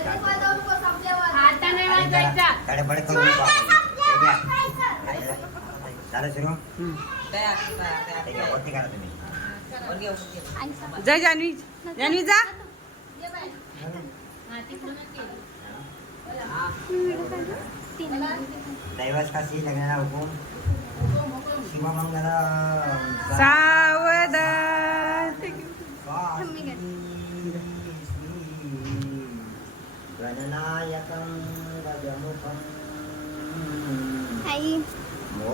आता नाही वाजायचा गडबड करू नको झालं सुरू वरती करा तुम्ही जा जान्हवी जान्हवी जा हा, तिकडूनच केलं. दैवस काशी लग्नाला हुकूम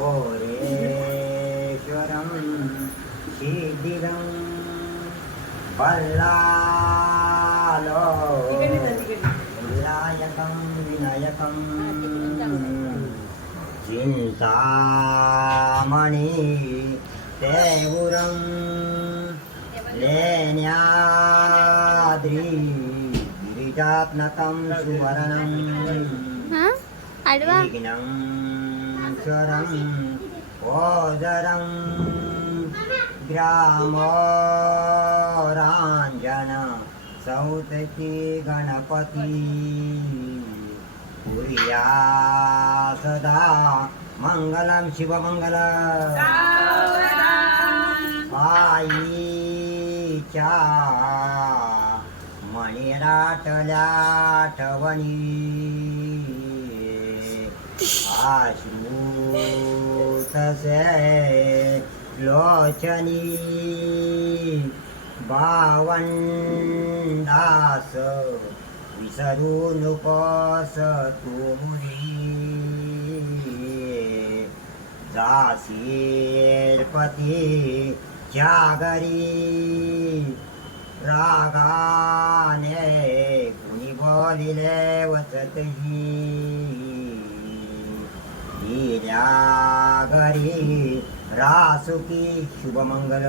ఓరేశ్వరం శిథిలం పల్లాలో. వినాయకం వినాయకం. చింతామణి తేవురం లేన్యాద్రి గిరిజాత్మకం సువరణం. आडवा विघ्नं स्वरं ओदरं ग्रामोराञ्जन सौतकी गणपती। पुर्या सदा मङ्गलं शिवमङ्गल। आईच्या मणिराटल्या ठवणी आश्रू तसे लोचनी बावंडास विसरू पास तू जासीरपती जागरी. रागाने कुणी बोलिले वचतही दिल्या घरी रासुकी शुभमंगल.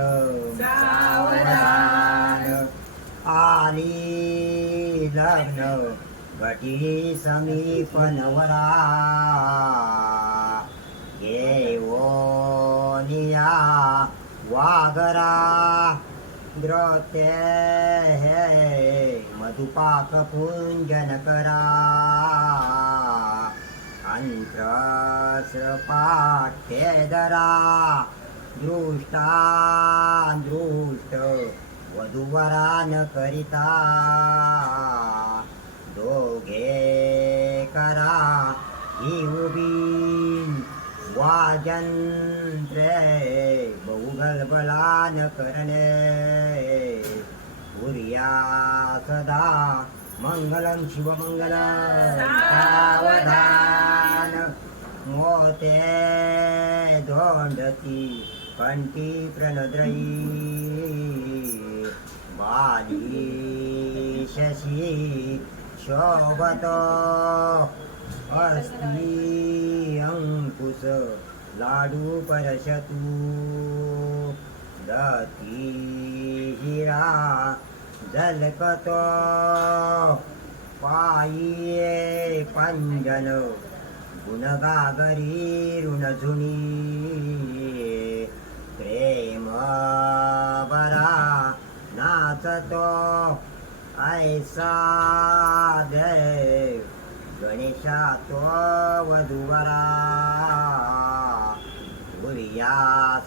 आली लग्न घटी समीप नवरा घेऊनिया वागरा. द्रोते हे मधुपाक पूंजन करा. अंत्रस्रपाठ्येदरा दृष्टा दृष्ट वधुवरान करिता दोघे करा ही उभी वाजंत्रे बहुगलबलान करणे पुर्या सदा मंगलम शिवमंगल ज्ञान मोते धोंडती कंटी प्रणद्रयी बाली शशी शोभत अस्ति अंकुश लाडू परशतु दती हिरा झलकतो पायी पंजन गुणगागरी ऋणझुनी प्रेम बरा नाचतो ऐसा देव। गणेशा तो वधूवरा। पुर्या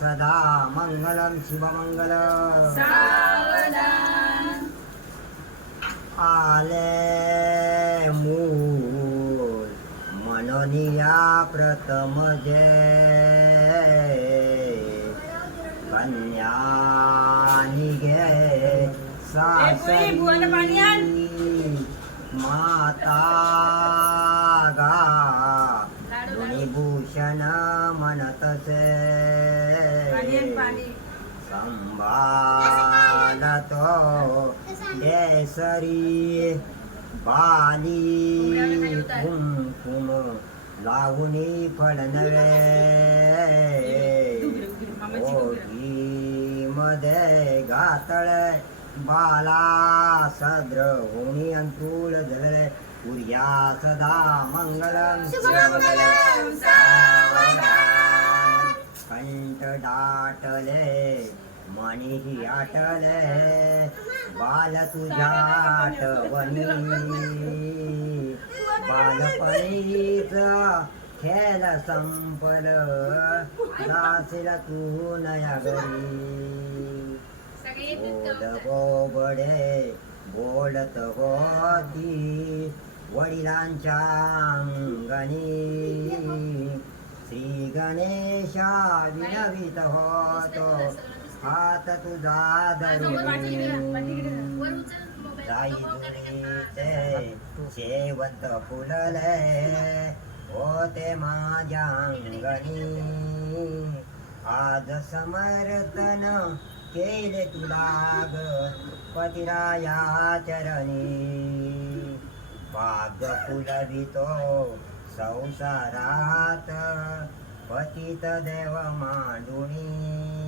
सदा मंगलम शिवमंगल। आले પ્રથમ જય કન્યાની ઘે સાસરી માતા ગા ભૂષણ મનત છે. સંભાળતો દેસરી બાલી કુમકુમ लागुनी फळनळे मध्ये घातळ. बाला सद्र होणी अंतुळ जलळे. उर्या सदा मंगल कंट डाटले मणिही आटले. बाल तुझ्या आठवणी बालपणीचा खेळ संपल. नासेल तू नया घरी बोल गोबडे बोलत होती वडिलांच्या अंगणी. श्री गणेशा विनवित होतो. हात तुझा धरुणी वर उचल शेवंत फुलले होते माझ्या अंगणी आज समर्थन केले तुला ग पतिराया चरणी भाग फुलवितो संसारात पतित देव मांडुणी